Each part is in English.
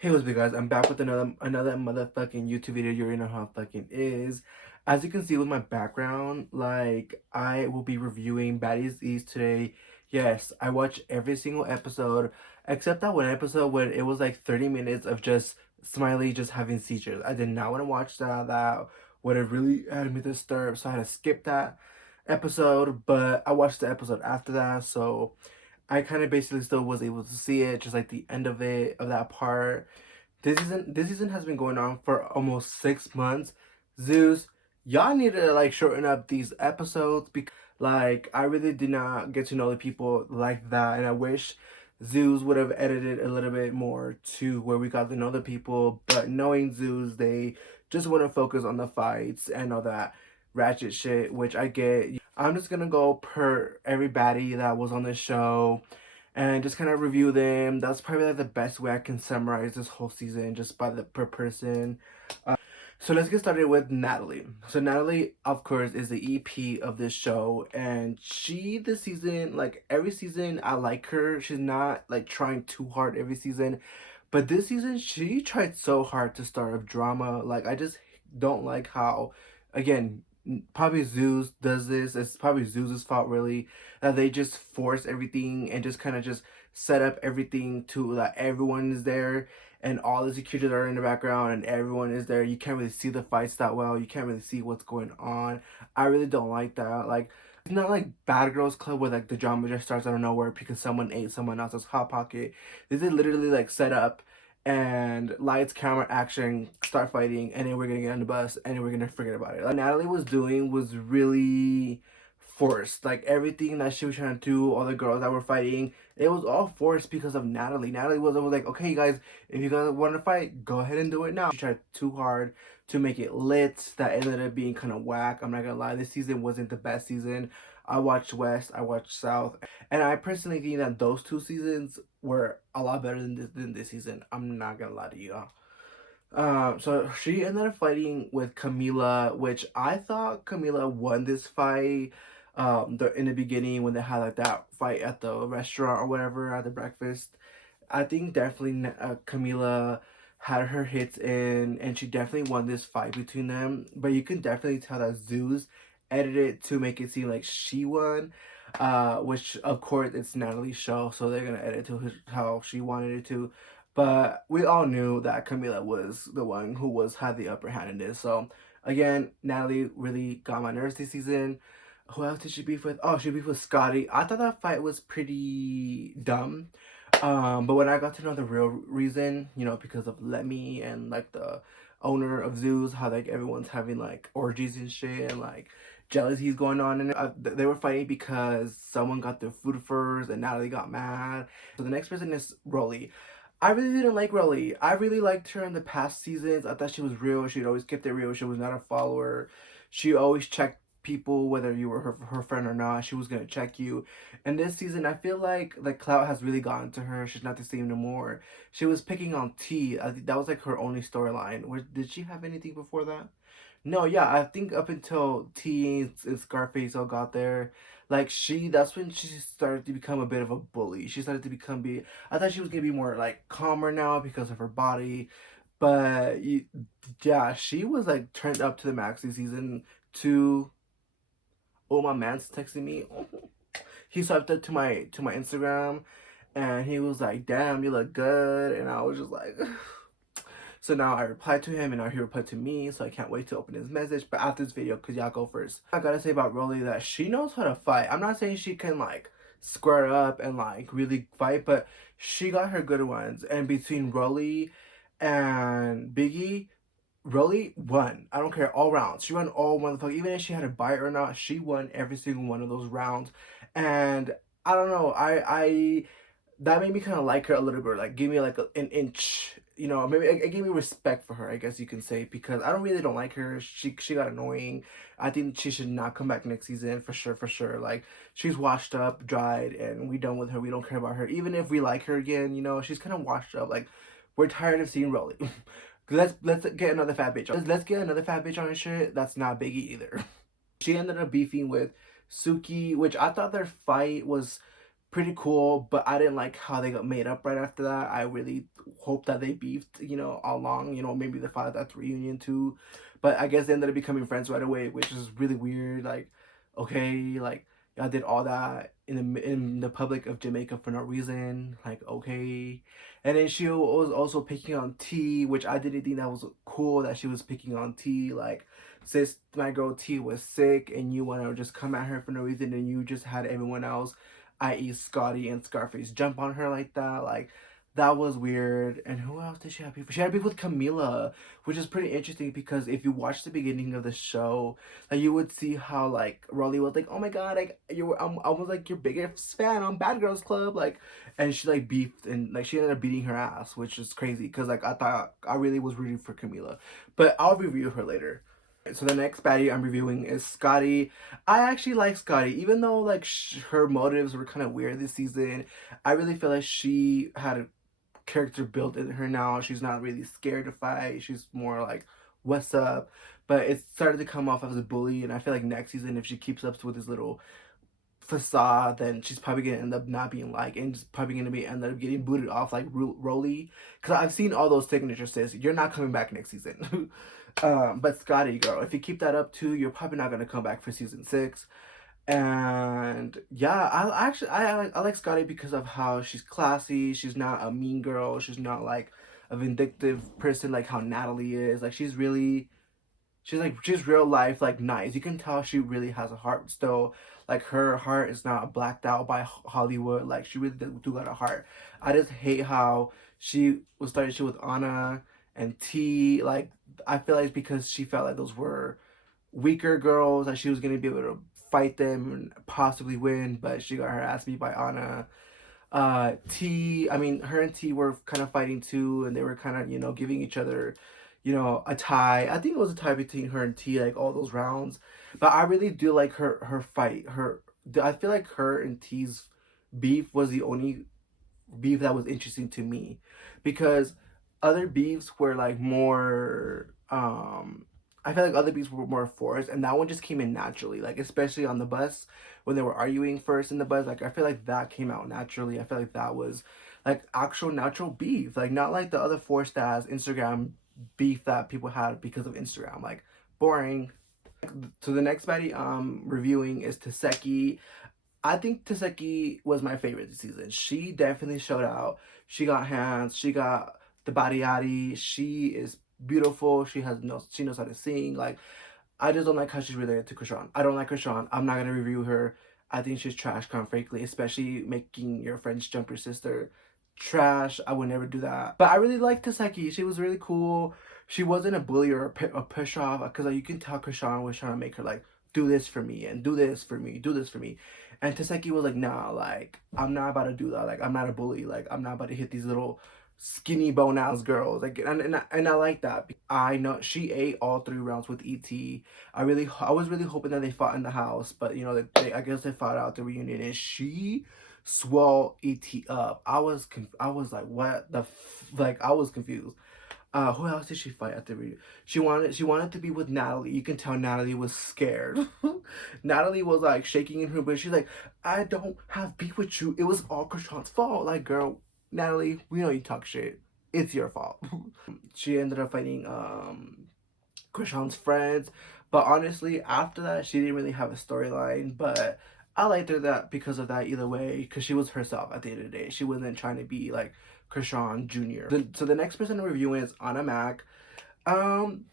Hey, what's up, guys? I'm back with another motherfucking YouTube video. You already know how it fucking is. As you can see with my background, like I will be reviewing Baddies East today. Yes, I watched every single episode except that one episode when it was like 30 minutes of just Smiley just having seizures. I did not want to watch that. That would have really had me disturbed, so I had to skip that episode. But I watched the episode after that, so I kind of basically still was able to see it, just like the end of it, of that part. This season has been going on for almost 6 months. Zeus, y'all need to like shorten up these episodes because like I really did not get to know the people like that, and I wish Zeus would have edited a little bit more to where we got to know the people. But knowing Zeus, they just want to focus on the fights and all that ratchet shit, which I get. I'm just gonna go per everybody that was on the show and just kind of review them. That's probably like the best way I can summarize this whole season, just by the per person. So let's get started with Natalie. So Natalie, of course, is the EP of this show, and she this season, like every season, I like her. She's not like trying too hard every season, but this season she tried so hard to start a drama. Like I just don't like how, again, probably Zeus does this. It's probably Zeus's fault really that they just force everything and just kind of just set up everything to that everyone is there and all the securities are in the background and everyone is there. You can't really see the fights that well. You can't really see what's going on. I really don't like that. Like it's not like Bad Girls Club where like the drama just starts out of nowhere because someone ate someone else's hot pocket. This is literally like set up and lights, camera, action, start fighting, and then we're gonna get on the bus and then we're gonna forget about it. Like Natalie was doing was really forced. Like everything that she was trying to do, all the girls that were fighting, it was all forced because of Natalie. Natalie was always like, okay, you guys, if you guys want to fight, go ahead and do it now. She tried too hard to make it lit. That ended up being kind of whack. I'm not gonna lie, this season wasn't the best season. I watched West, I watched South, and I personally think that those two seasons were a lot better than this season. I'm not gonna lie to you. So she ended up fighting with Camila, which I thought Camila won this fight. In the beginning when they had like that fight at the restaurant or whatever at the breakfast, I think definitely Camila had her hits in, and she definitely won this fight between them. But you can definitely tell that Zeus edited to make it seem like she won, which of course it's Natalie's show, so they're gonna edit to how she wanted it to. But we all knew that Camila was the one who had the upper hand in this. So again, Natalie really got my nerves this season. Who else did she beef with? Oh, she beef with Scotty. I thought that fight was pretty dumb. But when I got to know the real reason, because of Lemmy and like the owner of zoos, how like everyone's having like orgies and shit and like jealousies going on, and they were fighting because someone got their food first, and Natalie got mad. So the next person is Rolly. I really didn't like Rolly. I really liked her in the past seasons. I thought she was real. She'd always kept it real. She was not a follower. She always checked people, whether you were her friend or not. She was gonna check you. And this season, I feel like the clout has really gotten to her. She's not the same no more. She was picking on T. I think that was like her only storyline. Did she have anything before that? No, yeah, I think up until T and Scarface all got there, like that's when she started to become a bit of a bully. She started to I thought she was gonna be more like calmer now because of her body, but yeah, she was like turned up to the max in season 2. Oh, my man's texting me. He swiped up to my Instagram, and he was like, "Damn, you look good," and I was just like. So now I replied to him and now he replied to me, so I can't wait to open his message. But after this video, because y'all go first. I gotta say about Rolly that she knows how to fight. I'm not saying she can like square up and like really fight, but she got her good ones. And between Rolly and Biggie, Rolly won. I don't care, all rounds. She won all motherfuckers. Even if she had a bite or not, she won every single one of those rounds. And I don't know, I that made me kind of like her a little bit. Like, give me like an inch, maybe it gave me respect for her, I guess you can say, because I don't like her. She got annoying. I think she should not come back next season for sure, for sure. Like, she's washed up, dried, and we done with her. We don't care about her. Even if we like her again, she's kind of washed up. Like, we're tired of seeing Rolly. Let's get another fat bitch. Let's get another fat bitch on her shit. That's not Biggie either. She ended up beefing with Suki, which I thought their fight was pretty cool, but I didn't like how they got made up right after that. I really hope that they beefed, all along. Maybe they fought at the reunion too, but I guess they ended up becoming friends right away, which is really weird. Like, okay, like y'all did all that in the public of Jamaica for no reason. Like, okay, and then she was also picking on T, which I didn't think that was cool that she was picking on T. Like, since my girl T was sick and you want to just come at her for no reason, and you just had everyone else, i.e. Scotty and Scarface, jump on her like that. Like, that was weird. And who else did she have beef with? She had beef with Camila, which is pretty interesting because if you watch the beginning of the show, like, you would see how like Rolly was like, "Oh my god, like I was like your biggest fan on Bad Girls Club," like, and she like beefed and like she ended up beating her ass, which is crazy because like I thought I really was rooting for Camila, but I'll review her later. So the next baddie I'm reviewing is Scotty. I actually like Scotty, even though like her motives were kind of weird this season. I really feel like she had a character built in her now. She's not really scared to fight. She's more like, "What's up?" But it started to come off as a bully, and I feel like next season, if she keeps up with this little facade, then she's probably gonna end up not being liked, and just probably gonna be end up getting booted off like Rolly. Because I've seen all those signatures says you're not coming back next season. But Scotty, girl, if you keep that up too, you're probably not gonna come back for season 6. And yeah, I like Scotty because of how she's classy. She's not a mean girl. She's not like a vindictive person like how Natalie is. Like, she's real life, like, nice. You can tell she really has a heart still. Like, her heart is not blacked out by Hollywood. Like, she really do got a heart. I just hate how she was starting shit with Anna and T. Like, I feel like because she felt like those were weaker girls, that she was gonna be able to fight them and possibly win, but she got her ass beat by Anna. T, I mean, her and T were kind of fighting too, and they were kind of, giving each other, a tie. I think it was a tie between her and T, like all those rounds. But I really do like her fight. I feel like her and T's beef was the only beef that was interesting to me, because other beefs were like more I feel like other beefs were more forced, and that one just came in naturally, like especially on the bus when they were arguing first in the bus. Like, I feel like that came out naturally. I feel like that was like actual natural beef, like not like the other forced ass Instagram beef that people had because of Instagram. Like, boring. So the next baddie reviewing is Taseki. I think Taseki was my favorite this season. She definitely showed out. She got hands. She got the body. She is beautiful. She knows how to sing. Like, I just don't like how she's related to Krishan. I don't like Krishan. I'm not gonna review her. I think she's trash, frankly, especially making your friends jump your sister. Trash. I would never do that. But I really liked Taseki. She was really cool. She wasn't a bully or a push off, because like, you can tell Krishan was trying to make her like, do this for me and do this for me, do this for me. And Taseki was like, nah, like, I'm not about to do that. Like, I'm not a bully. Like, I'm not about to hit these little skinny bone ass girls. Like, and I like that. I know she ate all 3 rounds with ET. I was really hoping that they fought in the house, but I guess they fought out the reunion, and she swelled ET up. I was like, what the like, I was confused. Who else did she fight at the reunion? She wanted to be with Natalie. You can tell Natalie was scared. Natalie was like shaking in her boots. She's like, "I don't have beef with you. It was all Krishan's fault." Like, girl, Natalie, we know you talk shit. It's your fault. She ended up fighting Krishan's friends. But honestly, after that, she didn't really have a storyline. But I liked her that because of that either way, because she was herself at the end of the day. She wasn't trying to be like Krishan Jr. So the next person I'm reviewing is Anna Mac.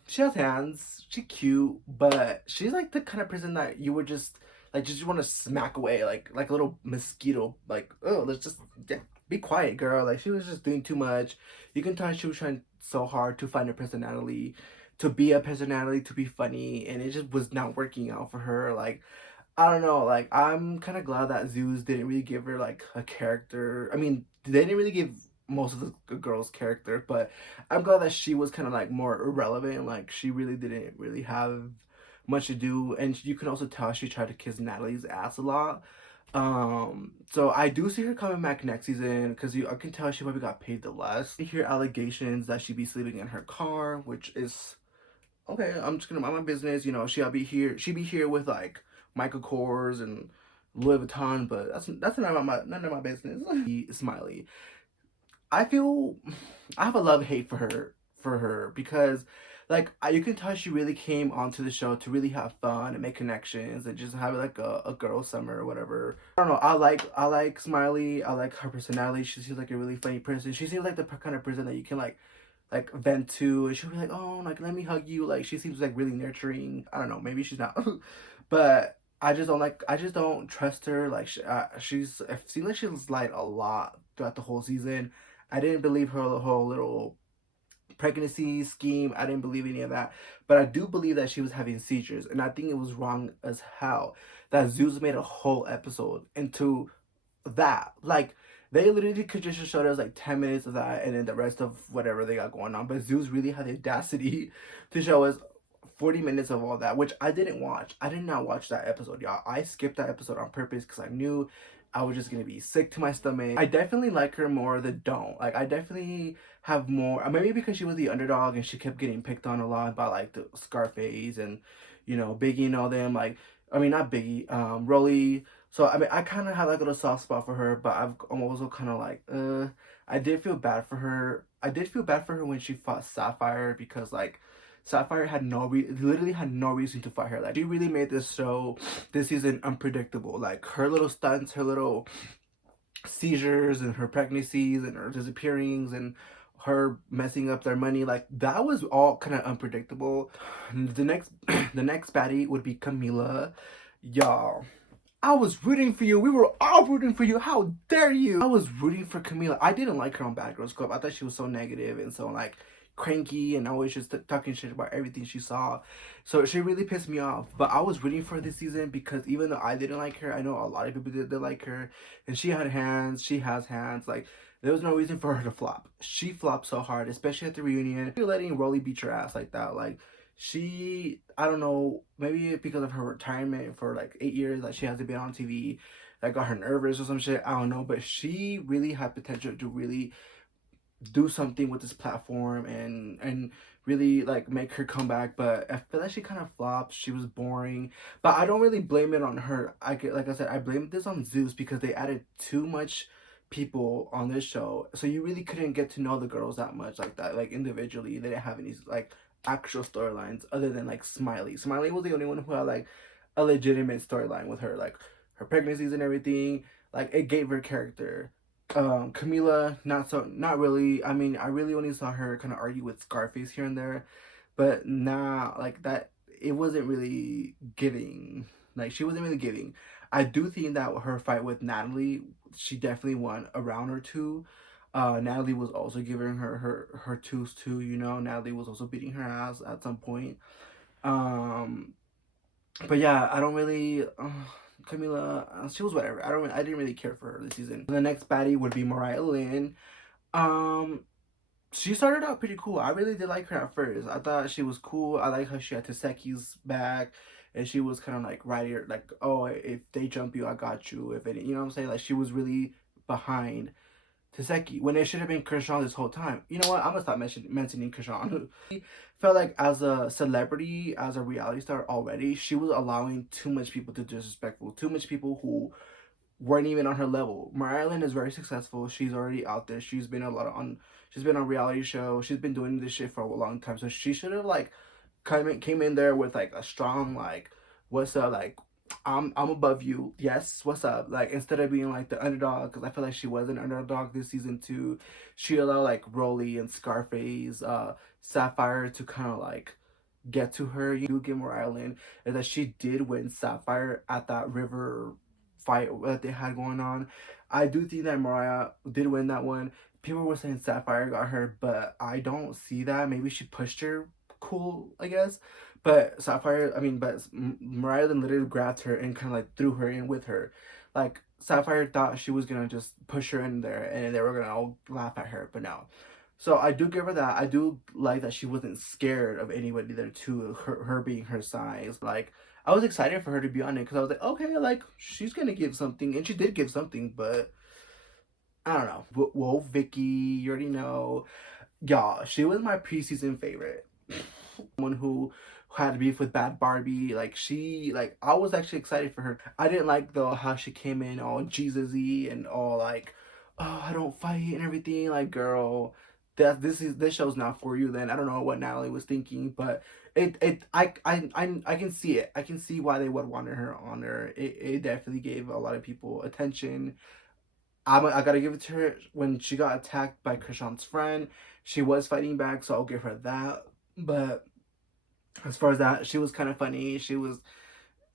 She has hands. She's cute, but she's like the kind of person that you would just want to smack away, like a little mosquito. Like, oh, let's just be quiet, girl. Like, she was just doing too much. You can tell she was trying so hard to find a personality, to be a personality, to be funny, and it just was not working out for her. Like, I don't know. Like, I'm kind of glad that Zeus didn't really give her like a character. I mean, they didn't really give most of the girls character, but I'm glad that she was kind of like more irrelevant. Like, she really didn't really have much to do, and you can also tell she tried to kiss Natalie's ass a lot. So I do see her coming back next season, because I can tell she probably got paid the less. I hear allegations that she'd be sleeping in her car, which is okay. I'm just gonna mind my business. She'll be here. She'd be here with like Michael Kors and Louis Vuitton, but that's none of my business. Smiley. I feel I have a love hate for her because like you can tell she really came onto the show to really have fun and make connections and just have like a girl summer or whatever. I don't know. I like Smiley. I like her personality. She seems like a really funny person. She seems like the kind of person that you can like vent to, and she'll be like, oh, like let me hug you. Like she seems like really nurturing. I don't know. Maybe she's not, but I just don't trust her. Like she's it seems like she's lied a lot throughout the whole season. I didn't believe her whole little pregnancy scheme. I didn't believe any of that. But I do believe that she was having seizures. And I think it was wrong as hell that Zeus made a whole episode into that. Like, they literally could just show us like 10 minutes of that and then the rest of whatever they got going on. But Zeus really had the audacity to show us 40 minutes of all that, which I didn't watch. I did not watch that episode, y'all. I skipped that episode on purpose because I knew I was just gonna be sick to my stomach. I definitely like her more than don't. Like, I definitely have more. Maybe because she was the underdog and she kept getting picked on a lot by like the Scarface and, you know, Biggie and all them. Like, I mean, not Biggie, Rolly. So I mean, I kind of have like a little soft spot for her, but I'm also kind of like, I did feel bad for her. I did feel bad for her when she fought Sapphire because like Sapphire had literally had no reason to fight her. Like she really made this show this season unpredictable. Like her little stunts, her little seizures, and her pregnancies, and her disappearings, and her messing up their money. Like that was all kind of unpredictable. The next, the next baddie would be Camila, y'all. I was rooting for you. We were all rooting for you. How dare you? I was rooting for Camila. I didn't like her on Bad Girls Club. I thought she was so negative and so like cranky and always just talking shit about everything she saw. So she really pissed me off. But I was rooting for her this season because even though I didn't like her, I know a lot of people did like her. And she had hands. She has hands. Like there was no reason for her to flop. She flopped so hard, especially at the reunion. You're letting Rolly beat your ass like that. Like she, I don't know, maybe because of her retirement for like 8 years, like she hasn't been on TV, that got her nervous or some shit. I don't know, but she really had potential to really do something with this platform and really like make her comeback. But I feel like she kind of flopped. She was boring, but I don't really blame it on her. Like I said, I blame this on Zeus because they added too much people on this show, so you really couldn't get to know the girls that much like that, like individually. They didn't have any like actual storylines other than like Smiley was the only one who had like a legitimate storyline with her, like her pregnancies and everything. Like it gave her character. Camila, not really. I mean, I really only saw her kind of argue with Scarface here and there, but nah, like that, it wasn't really giving. Like she wasn't really giving. I do think that her fight with Natalie, she definitely won a round or two. Natalie was also giving her twos too. You know, Natalie was also beating her ass at some point. Um, but yeah, I don't really. Camila, she was whatever. I didn't really care for her this season. The next baddie would be Mariah Lynn. Um, she started out pretty cool. I really did like her at first. I thought she was cool. I like how she had Taseki's back, and she was kind of like right here, like, oh, if they jump you, I got you. If it, you know what I'm saying? Like she was really behind Taseki when it should have been Krishan this whole time. You know what? I'm gonna stop mentioning Krishan. Felt like as a celebrity, as a reality star already, she was allowing too much people to disrespectful, too much people who weren't even on her level. Mariah Lynn is very successful. She's already out there. She's been on reality shows. She's been doing this shit for a long time. So she should have like came in there with like a strong like, what's up, like I'm above you. Yes, what's up? Like instead of being like the underdog, because I feel like she was an underdog this season too. She allowed like Rolly and Scarface, Sapphire to kind of like get to her. You do get Mariah Lynn is that she did win Sapphire at that river fight that they had going on. I do think that Mariah did win that one. People were saying Sapphire got her, but I don't see that. Maybe she pushed her. Cool, I guess. But Sapphire, I mean, but Mariah then literally grabbed her and kind of like threw her in with her. Like Sapphire thought she was gonna just push her in there and they were gonna all laugh at her, but no. So I do give her that. I do like that she wasn't scared of anybody there too. Her being her size, like I was excited for her to be on it because I was like, okay, like she's gonna give something, and she did give something, but I don't know. Whoa, Vicky, you already know, y'all. She was my preseason favorite. Someone had beef with Bad Barbie. Like she, like I was actually excited for her. I didn't like though how she came in all Jesus-y and all like, oh, I don't fight and everything. Like, girl, this show's not for you. Then I don't know what Natalie was thinking, but I can see it. I can see why they would want her on there. It definitely gave a lot of people attention. I gotta give it to her when she got attacked by Krishan's friend. She was fighting back, so I'll give her that. But as far as that, she was kind of funny. She was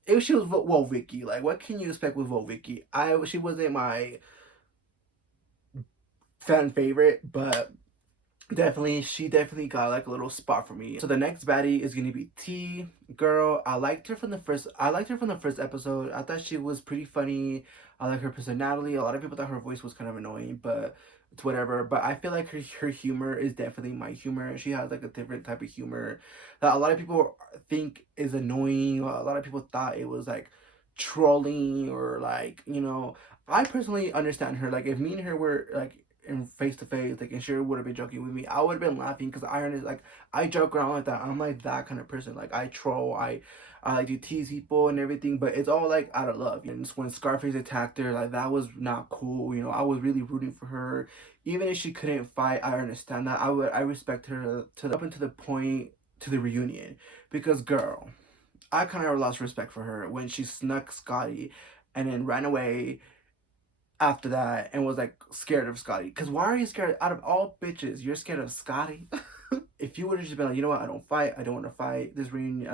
well Vicky. Like, what can you expect with Vicky? She wasn't my fan favorite, but she definitely got like a little spot for me. So the next baddie is gonna be T. Girl, I liked her from the first episode. I thought she was pretty funny. I like her personality. A lot of people thought her voice was kind of annoying, but it's whatever. But I feel like her humor is definitely my humor. She has like a different type of humor that a lot of people think is annoying. A lot of people thought it was like trolling or like, I personally understand her. Like, if me and her were like in face to face, like, and she would have been joking with me, I would have been laughing because Iron is like, I joke around like that. I'm like that kind of person. Like, I troll, I like to tease people and everything, but it's all like out of love. And when Scarface attacked her, like that was not cool. I was really rooting for her, even if she couldn't fight. I understand that. I respect her to up until the point to the reunion, because girl, I kind of lost respect for her when she snuck Scotty and then ran away after that and was like scared of Scotty. Because why are you scared? Out of all bitches, you're scared of Scotty? If you would have just been like, you know what, I don't fight, I don't want to fight this reunion,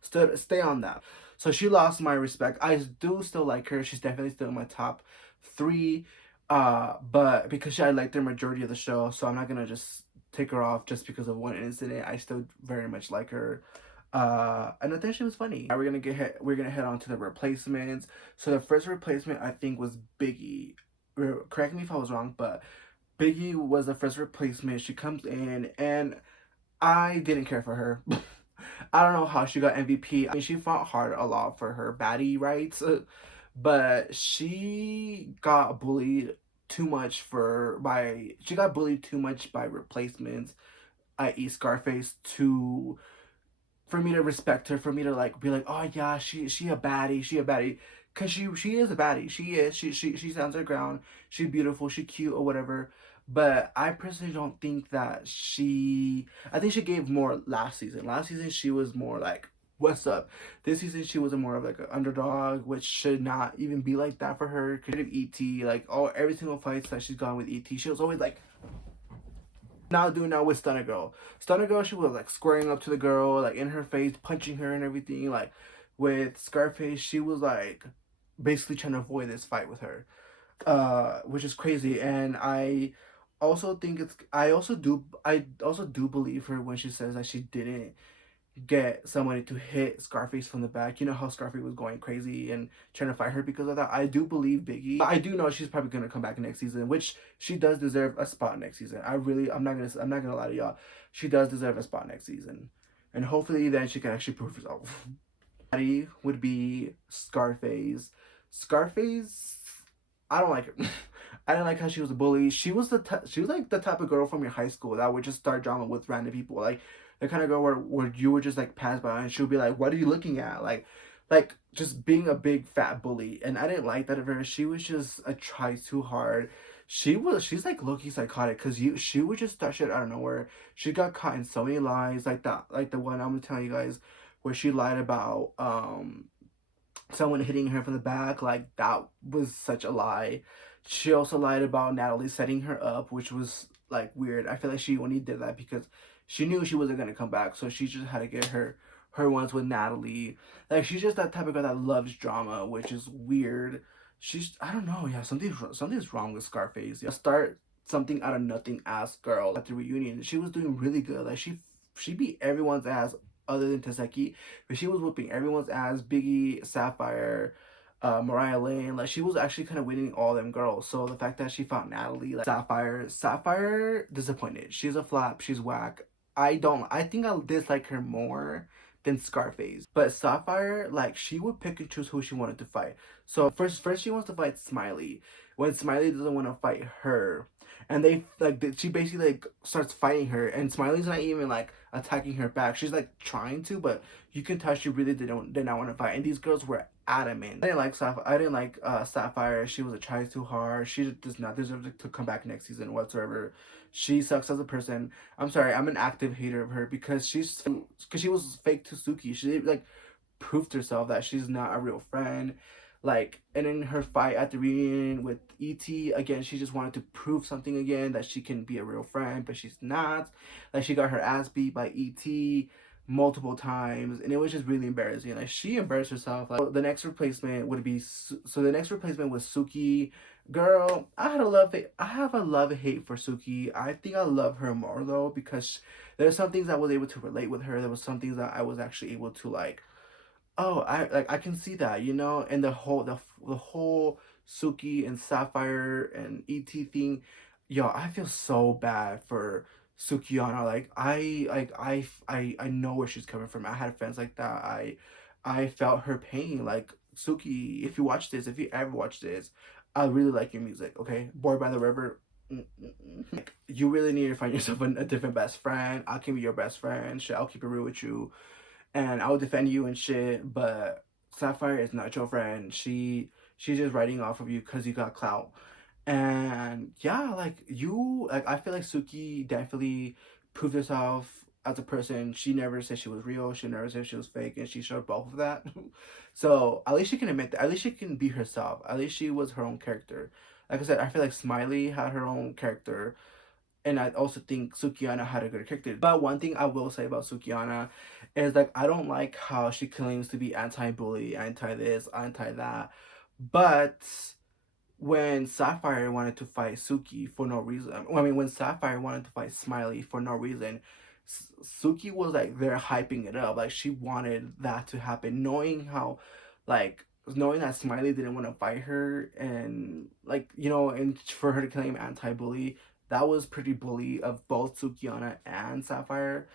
stay on that. So she lost my respect. I do still like her. She's definitely still in my top three. But because I liked the majority of the show, so I'm not gonna just take her off just because of one incident. I still very much like her. And I think she was funny. Now we're gonna head on to the replacements. So the first replacement I think was Biggie. Correct me if I was wrong, but Biggie was the first replacement. She comes in and I didn't care for her. I don't know how she got MVP. I mean, she fought hard a lot for her baddie rights, but she got bullied too much by replacements, i.e. Scarface, to for me to respect her, for me to like be like, oh yeah, she a baddie, cause she is a baddie. She stands her ground. She's beautiful. She cute or whatever. But I personally don't think that I think she gave more last season. Last season she was more like, what's up? This season she was more of like an underdog, which should not even be like that for her. Cause of ET, like every single fight that she's gone with ET, she was always like, now doing that with Stunner Girl. Stunner Girl, she was like squaring up to the girl, like in her face, punching her and everything. Like with Scarface, she was like basically trying to avoid this fight with her, which is crazy. And I also do believe her when she says that she didn't get somebody to hit Scarface from the back. You know how Scarface was going crazy and trying to fight her because of that. I do believe Biggie. I do know she's probably gonna come back next season, which she does deserve a spot next season. I'm not gonna lie to y'all. She does deserve a spot next season, and hopefully then she can actually prove herself. Baddie would be Scarface. Scarface, I don't like her. I didn't like how she was a bully. She was like the type of girl from your high school that would just start drama with random people. Like the kind of girl where you would just like pass by and she would be like, "What are you looking at?" Like just being a big fat bully. And I didn't like that of her. She was just a try too hard. She's like low-key psychotic because she would just start shit out of nowhere. She got caught in so many lies like that, like the one I'm gonna tell you guys where she lied about someone hitting her from the back. Like that was such a lie. She also lied about Natalie setting her up, which was like weird. I feel like she only did that because she knew she wasn't gonna come back, so she just had to get her ones with Natalie. Like she's just that type of girl that loves drama, which is weird. I don't know, yeah, something's wrong with Scarface. Yeah, start something out of nothing ass girl at the reunion. She was doing really good. Like she beat everyone's ass other than Taseki, but she was whooping everyone's ass. Biggie, Sapphire, Mariah Lane, like she was actually kind of winning all them girls. So the fact that she fought Natalie, like Sapphire disappointed. She's a flop. She's whack. I think I'll dislike her more than Scarface. But Sapphire, like, she would pick and choose who she wanted to fight. So first she wants to fight Smiley. When Smiley doesn't want to fight her, and they like she basically like starts fighting her, and Smiley's not even like attacking her back. She's like trying to, but you can tell she really did not want to fight. And these girls were adamant. I didn't like Sapphire. She was a tries too hard. She does not deserve to come back next season whatsoever. She sucks as a person. I'm sorry. I'm an active hater of her because she was fake to Suki. She like proved herself that she's not a real friend. Like, and in her fight at the reunion with E.T., again, she just wanted to prove something again, that she can be a real friend, but she's not. Like, she got her ass beat by E.T. multiple times, and it was just really embarrassing. Like, she embarrassed herself. Like, the next replacement would be, so the next replacement was Suki. Girl, I have a love hate for Suki. I think I love her more though, because there's some things I was able to relate with her. There was some things that I was actually able to like, oh, I can see that, you know, and the whole Suki and Sapphire and ET thing, yo, I feel so bad for Sukiana. I know where she's coming from. I had friends like that. I felt her pain. Like, Suki, if you watch this, if you ever watch this, I really like your music. Okay, Bored by the River. Like, you really need to find yourself a different best friend. I can be your best friend. Shit, I'll keep it real with you, and I will defend you and shit. But Sapphire is not your friend. She's just writing off of you because you got clout. And yeah, like I feel like Suki definitely proved herself as a person. She never said she was real. She never said she was fake, and she showed both of that. So at least she can admit that. At least she can be herself. At least she was her own character. Like I said, I feel like Smiley had her own character, and I also think Sukiana had a good character. But one thing I will say about Sukiana is, like, I don't like how she claims to be anti-bully, anti-this, anti-that. But when Sapphire wanted to fight Suki for no reason, I mean, when Sapphire wanted to fight Smiley for no reason, Suki was like there hyping it up. Like, she wanted that to happen, like, knowing that Smiley didn't want to fight her, and like, you know, and for her to claim anti-bully, that was pretty bully of both Sukiana and Sapphire.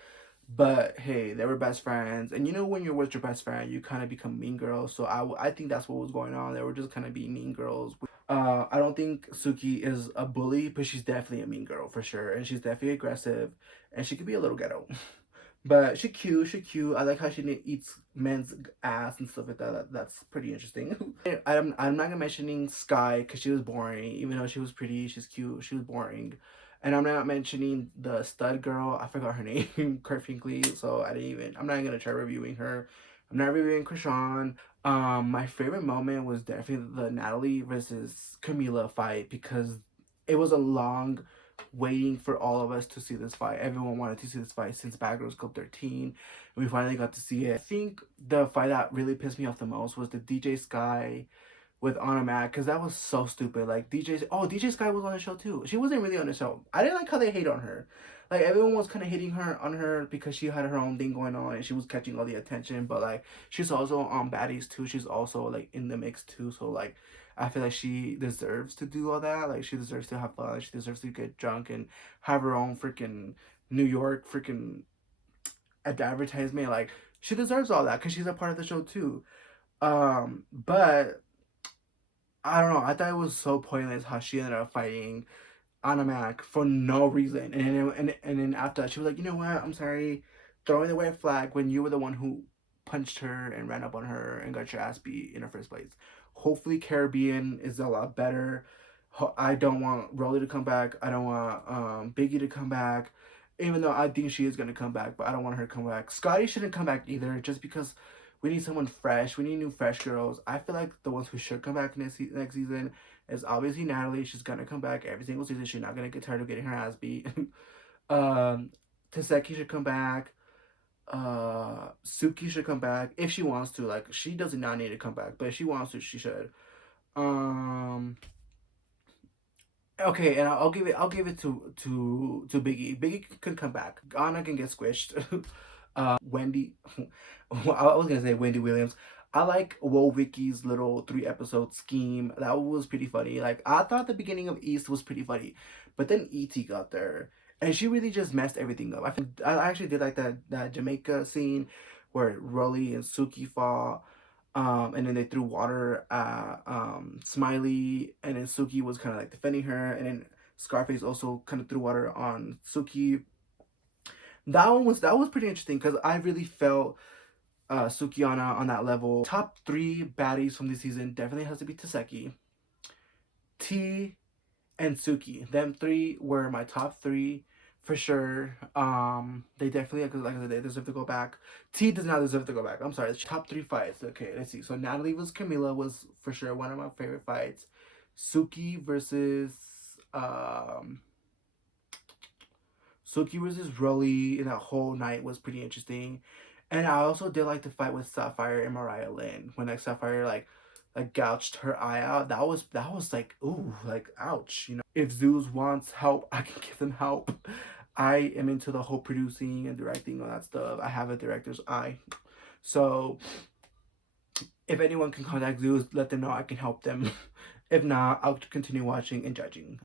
But hey, they were best friends, and you know, when you're with your best friend, you kind of become mean girls. So I think that's what was going on. They were just kind of being mean girls. I don't think Suki is a bully, but she's definitely a mean girl for sure, and she's definitely aggressive, and she could be a little ghetto. But she cute, she cute. I like how she eats men's ass and stuff like that. That's pretty interesting. I'm not gonna mentioning Sky because she was boring. Even though she was pretty, she's cute. She was boring. And I'm not mentioning the stud girl. I forgot her name, Kurt Finkley. So I'm not gonna try reviewing her. I'm not reviewing Krishan. My favorite moment was definitely the Natalie versus Camila fight, because it was a long waiting for all of us to see this fight. Everyone wanted to see this fight since Bad Girls Club 13, and we finally got to see it. I think the fight that really pissed me off the most was the DJ Sky with Automatic, because that was so stupid. Like, DJ Sky was on the show too. She wasn't really on the show. I didn't like how they hate on her. Like, everyone was kind of hitting her on her because she had her own thing going on and she was catching all the attention. But like, she's also on Baddies too. She's also like in the mix too. So like, I feel like she deserves to do all that. Like, she deserves to have fun. She deserves to get drunk and have her own freaking New York freaking advertisement. Like, she deserves all that because she's a part of the show too. But I don't know. I thought it was so pointless how she ended up fighting Anna for no reason. And then after that, she was like, you know what? I'm sorry. Throwing the red flag when you were the one who punched her and ran up on her and got your ass beat in the first place. Hopefully Caribbean is a lot better. I don't want Rolly to come back. I don't want Biggie to come back. Even though I think she is going to come back, but I don't want her to come back. Scotty shouldn't come back either, just because we need someone fresh. We need new fresh girls. I feel like the ones who should come back next season is obviously Natalie. She's gonna come back every single season. She's not gonna get tired of getting her ass beat. Taseki should come back. Suki should come back if she wants to. Like, she does not need to come back, but if she wants to, she should. Okay, and I'll give it to Biggie. Biggie could come back. Anna can get squished. Wendy, I was gonna say Wendy Williams. I like Woe Vicky's little 3 episode scheme. That was pretty funny. Like, I thought the beginning of East was pretty funny, but then ET got there, and she really just messed everything up. I actually did like that Jamaica scene where Rolly and Suki fought. And then they threw water at Smiley, and then Suki was kind of like defending her, and then Scarface also kind of threw water on Suki. That was pretty interesting because I really felt Sukiana on that level. Top three baddies from this season definitely has to be Taseki, T, and Suki. Them three were my top three for sure. They definitely, like I said, they deserve to go back. T does not deserve to go back. I'm sorry. It's top three fights. Okay, let's see. So Natalie vs. Camila was for sure one of my favorite fights. Suki versus um Suki versus Rolly in that whole night was pretty interesting. And I also did like the fight with Sapphire and Mariah Lynn when like Sapphire like gouged her eye out. That was like ooh, like ouch, you know. If Zeus wants help, I can give them help. I am into the whole producing and directing all that stuff. I have a director's eye. So if anyone can contact Zeus, let them know I can help them. If not, I'll continue watching and judging.